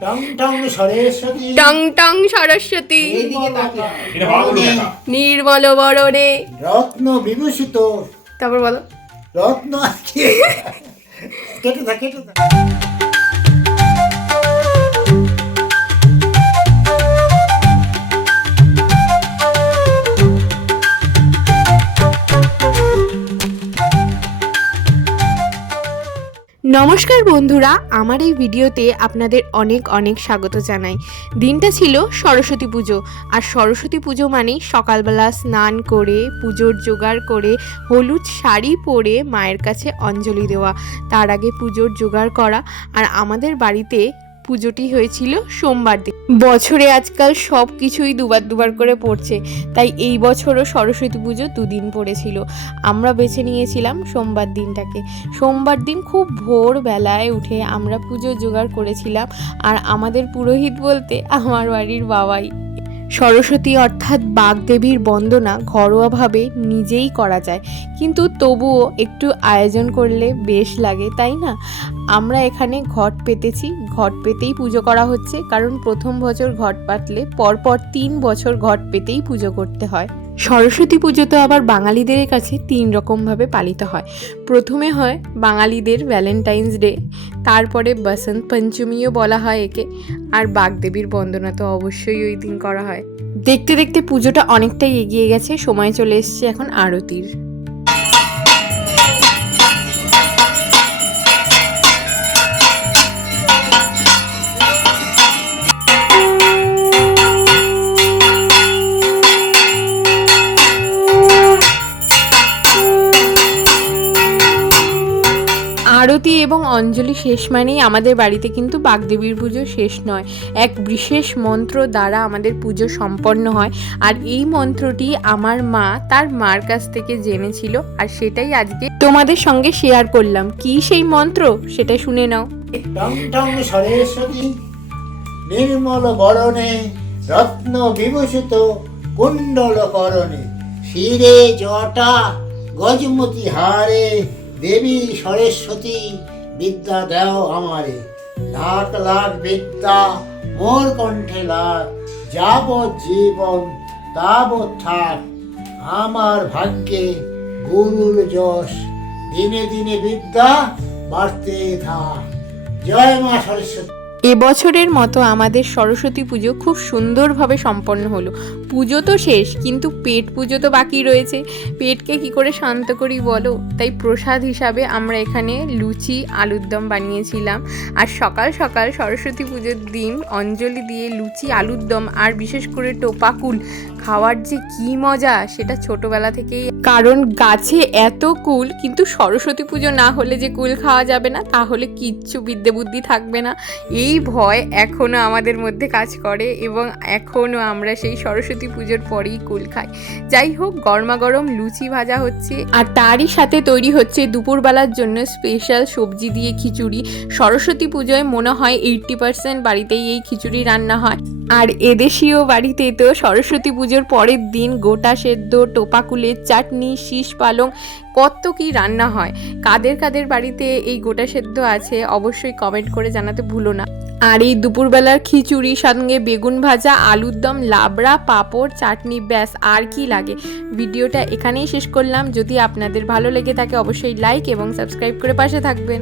টং টং সরস্বতী। নির্মল বরণে। রত্ন বিভূষিত। তারপর বলো। রত্ন কেটে থাক কেটে থাক। নমস্কার বন্ধুরা, আমার এই ভিডিওতে আপনাদের অনেক অনেক স্বাগত জানাই। দিনটা ছিল সরস্বতী পুজো, আর সরস্বতী পুজো মানে সকালবেলা স্নান করে, পুজোর জোগাড় করে, হলুদ শাড়ি পরে মায়ের কাছে অঞ্জলি দেওয়া, তার আগে পুজোর জোগাড় করা, আর আমাদের বাড়িতে পুজোটি হয়েছিল সোমবার দিন। বছরে আজকাল সব কিছুই দুবার দুবার করে পড়ছে, তাই এই বছরও সরস্বতী পুজো দুদিন পড়েছিল। আমরা বেছে নিয়েছিলাম সোমবার দিনটাকে। সোমবার দিন খুব ভোরবেলায় উঠে আমরা পুজো জোগাড় করেছিলাম, আর আমাদের পুরোহিত বলতে আমার বাড়ির বাবাই। সরস্বতী অর্থাৎ বাগদেবীর বন্দনা ঘরোয়াভাবে নিজেই করা যায়। কিন্তু তবুও একটু আয়োজন করলে বেশ লাগে, তাই না? আমরা এখানে ঘট পেতেছি, ঘট পেতেই পুজো করা হচ্ছে। কারণ প্রথম বছর ঘট পাতলে পরপর তিন বছর ঘট পেতেই পুজো করতে হয়। সরস্বতী পুজো তো আবার বাঙালিদের কাছে তিন রকমভাবে পালিত হয়। প্রথমে হয় বাঙালিদের ভ্যালেন্টাইন্স ডে তারপরে বসন্ত পঞ্চমীও বলা হয় একে, আর বাগদেবীর বন্দনা তো অবশ্যই ওই দিন করা হয়। দেখতে দেখতে পুজোটা অনেকটাই এগিয়ে গেছে, সময় চলে এসছে এখন আরতির। আরতি এবং অঞ্জলি শেষ মানেই আমাদের বাড়িতে কিন্তু বাগদেবীর পুজো শেষ নয়। এক বিশেষ মন্ত্র দ্বারা আমাদের পুজো সম্পন্ন হয়। আর এই মন্ত্রটি আমার মা তার মার কাছ থেকে জেনেছিল আর সেটাই আজকে তোমাদের সঙ্গে শেয়ার করলাম। কি সেই মন্ত্র? সেটা শুনে নাও। নির্মল বরণে, রত্ন বিভূষিত, কুণ্ডল করণে, শিরে জটা, গজমতি হারে দেবী সরস্বতী বিদ্যা দেও আমারে। লাখ লাখ বিদ্যা মোর কণ্ঠে লাখ, যাবৎ জীবন তাবৎ থাক। আমার ভাগ্যে গুরুর যশ, দিনে দিনে বিদ্যা বাড়তে থাক। জয় মা সরস্বতী। এবছরের মতো আমাদের সরস্বতী পুজো খুব সুন্দরভাবে সম্পন্ন হলো। পুজো তো শেষ, কিন্তু পেট পুজো তো বাকি রয়েছে। পেটকে কি করে শান্ত করি বলো? তাই প্রসাদ হিসাবে আমরা এখানে লুচি, আলুর দম বানিয়েছিলাম। আর সকাল সকাল সরস্বতী পুজোর দিন অঞ্জলি দিয়ে লুচি, আলুর দম আর বিশেষ করে টোপাকুল খাওয়ার যে কি মজা, সেটা ছোটবেলা থেকেই কারণ গাছে এত কুল, কিন্তু সরস্বতী পুজো না হলে যে কুল খাওয়া যাবে না, তাহলে কিচ্ছু বিদ্যে বুদ্ধি থাকবে না। এই ভয় এখনও আমাদের মধ্যে কাজ করে এবং এখনও আমরা সেই সরস্বতী পুজোর পরেই কুল খাই। যাই হোক গরমা গরম লুচি ভাজা হচ্ছে আর তারই সাথে তৈরি হচ্ছে দুপুরবেলার জন্য স্পেশাল সবজি দিয়ে খিচুড়ি। সরস্বতী পুজোয় মনে হয় এইট্টি পার্সেন্ট বাড়িতেই এই খিচুড়ি রান্না হয়। আর এদেশীয় বাড়িতে তো সরস্বতী পুজোর পরের দিন গোটা সেদ্ধ, টোপাকুলের চাটনি, শীষ পালং, কত কি রান্না হয়। কাদের কাদের বাড়িতে এই গোটা সেদ্ধ আছে অবশ্যই কমেন্ট করে জানাতে ভুলো না। আর এই দুপুরবেলার খিচুড়ি, সঙ্গে বেগুন ভাজা, আলুর দম, লাবড়া, পাঁপড়, চাটনি, ব্যাস, আর কি লাগে। ভিডিওটা এখানেই শেষ করলাম। যদি আপনাদের ভালো লেগে থাকে অবশ্যই লাইক এবং সাবস্ক্রাইব করে পাশে থাকবেন।